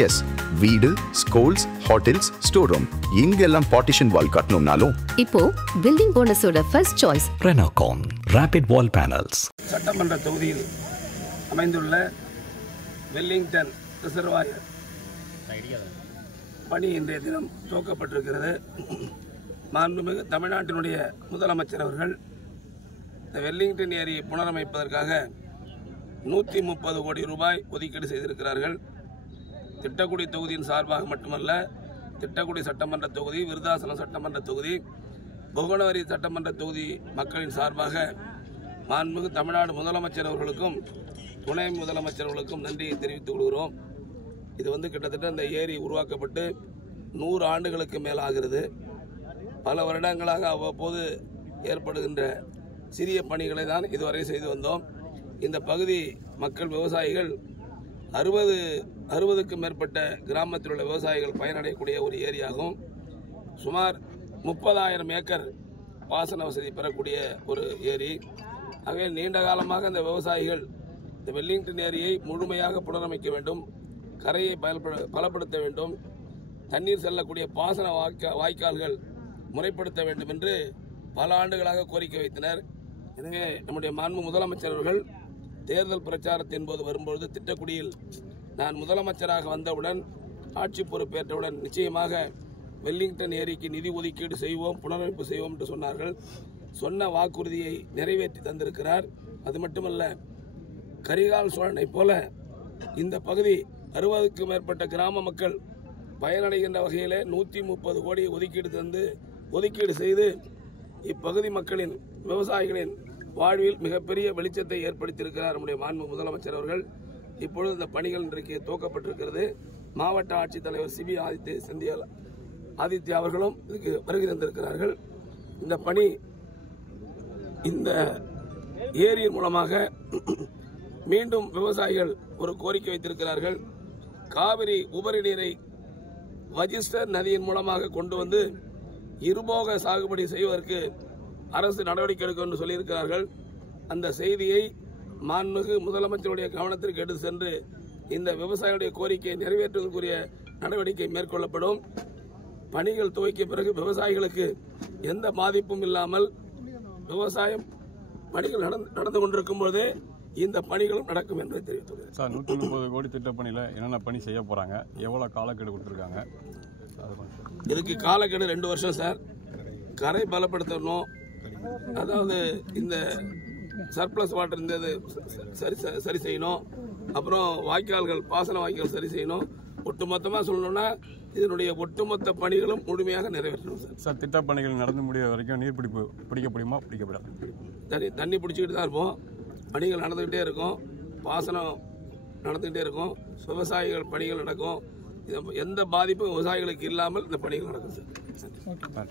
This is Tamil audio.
எஸ், வீடு, ஸ்கூல்ஸ், ஹோட்டல்ஸ், ஸ்டோர் ரூம் எங்கெல்லாம் பார்ட்டிஷன் வால் கட்டணும்னாலும் இப்போ பில்டிங் ஓனர்ஸோட first choice Renocon Rapid Wall Panels. சட்டமன்ற தொகுதியில் அமைந்துள்ள வெல்லிங்டன் ரிசர்வாயர் பணி இன்றைய தினம் துவக்கப்பட்டிருக்கிறது. மாண்புமிகு தமிழ்நாட்டினுடைய முதலமைச்சர் அவர்கள் இந்த வெல்லிங்டன் ஏரியை புனரமைப்பதற்காக 130 கோடி ரூபாய் ஒதுக்கீடு செய்திருக்கிறார்கள். திட்டக்குடி தொகுதியின் சார்பாக மட்டுமல்ல, திட்டக்குடி சட்டமன்ற தொகுதி, விருதாசலம் சட்டமன்ற தொகுதி, புவனகிரி சட்டமன்ற தொகுதி மக்களின் சார்பாக மாண்புமிகு தமிழ்நாடு முதலமைச்சர் அவர்களுக்கும் துணை முதலமைச்சர்களுக்கும் நன்றியை தெரிவித்துக் கொள்கிறோம். இது கிட்டத்தட்ட இந்த ஏரி உருவாக்கப்பட்டு 100 ஆண்டுகளுக்கு மேலாகிறது. பல வருடங்களாக அவ்வப்போது ஏற்படுகின்ற சிறிய பணிகளை தான் இதுவரை செய்து வந்தோம். இந்த பகுதி மக்கள் விவசாயிகள் 60க்கும் மேற்பட்ட கிராமத்தில் உள்ள விவசாயிகள் பயனடையக்கூடிய ஒரு ஏரியாகும். சுமார் 30,000 ஏக்கர் பாசன வசதி பெறக்கூடிய ஒரு ஏரி. ஆகவே நீண்ட காலமாக இந்த விவசாயிகள் இந்த வெல்லிங்டன் ஏரியை முழுமையாக புனரமைக்க வேண்டும், கரையை பலப்படுத்த வேண்டும், தண்ணீர் செல்லக்கூடிய பாசன வாய்க்கால்கள் முறைப்படுத்த வேண்டும் என்று பல ஆண்டுகளாக கோரிக்கை வைத்தனர். எனவே நம்முடைய மாண்பு முதலமைச்சர் அவர்கள் தேர்தல் பிரச்சாரத்தின் போது வரும்பொழுது திட்டக்குடியில் நான் முதலமைச்சராக வந்தவுடன், ஆட்சி பொறுப்பேற்றவுடன் நிச்சயமாக வெல்லிங்டன் ஏரிக்கு நிதி ஒதுக்கீடு செய்வோம், புனரமைப்பு செய்வோம் என்று சொன்னார்கள். சொன்ன வாக்குறுதியை நிறைவேற்றி தந்திருக்கிறார். அது மட்டுமல்ல, கரிகால் சோழனை போல இந்த பகுதி 60க்கும் மேற்பட்ட கிராம மக்கள் பயனடைகின்ற வகையிலே 130 கோடி ஒதுக்கீடு செய்து இப்பகுதி மக்களின் விவசாயிகளின் வாழ்வில் மிகப்பெரிய வெளிச்சத்தை ஏற்படுத்தியிருக்கிறார் நம்முடைய மாண்பு முதலமைச்சர் அவர்கள். இப்பொழுது இந்த பணிகள் இன்றைக்கு துவக்கப்பட்டிருக்கிறது. மாவட்ட ஆட்சித்தலைவர் சிபி ஆதித்யா அவர்களும் இதுக்கு வருகை தந்திருக்கிறார்கள். இந்த பணி இந்த ஏரியின் மூலமாக மீண்டும் விவசாயிகள் ஒரு கோரிக்கை வைத்திருக்கிறார்கள். காவிரி உபரி நீரை வஜிஸ்டர் நதியின் மூலமாக கொண்டு வந்து இருபோக சாகுபடி செய்வதற்கு அரசு நடவடிக்கை எடுக்கும் என்று சொல்லியிருக்கிறார்கள். அந்த செய்தியை மாண்புமிகு முதலமைச்சருடைய கவனத்திற்கு எடுத்து சென்று இந்த விவசாயிகளுடைய கோரிக்கையை நிறைவேற்றுவதற்குரிய நடவடிக்கை மேற்கொள்ளப்படும். பணிகள் துவக்கிய பிறகு விவசாயிகளுக்கு எந்த பாதிப்பும் இல்லாமல் விவசாயம் பணிகள் நடந்து கொண்டிருக்கும் போதே இந்த பணிகளும் நடக்கும் என்பதை தெரிவித்துள்ளது. சார், 130 கோடி திட்டப்பணியில் என்னென்ன பணி செய்ய போறாங்க, எவ்வளவு காலக்கெடு கொடுத்துருக்காங்க? இதுக்கு காலக்கெடு 2 வருஷம் சார். கரை பலப்படுத்தணும், அதாவது இந்த சர்ப்ளஸ் வாட்டர் இருந்தது சரி செய்யணும், அப்புறம் வாய்க்கால்கள், பாசன வாய்க்கால் சரி செய்யணும். ஒட்டுமொத்தமாக சொல்லணும்னா இதனுடைய ஒட்டுமொத்த பணிகளும் முழுமையாக நிறைவேற்றணும் சார். சார், திட்டப்பணிகள் நடந்து முடிய வரைக்கும் நீர்பிடிப்பு பிடிக்க முடியுமா, பிடிக்கப்படாது? தண்ணி பிடிச்சிக்கிட்டு தான் இருப்போம். பணிகள் நடந்துகிட்டே இருக்கும், பாசனம் நடந்துகிட்டே இருக்கும், விவசாயிகள் பணிகள் நடக்கும். எந்த பாதிப்பும் விவசாயிகளுக்கு இல்லாமல் இந்த பணிகள் நடக்கும் சார்.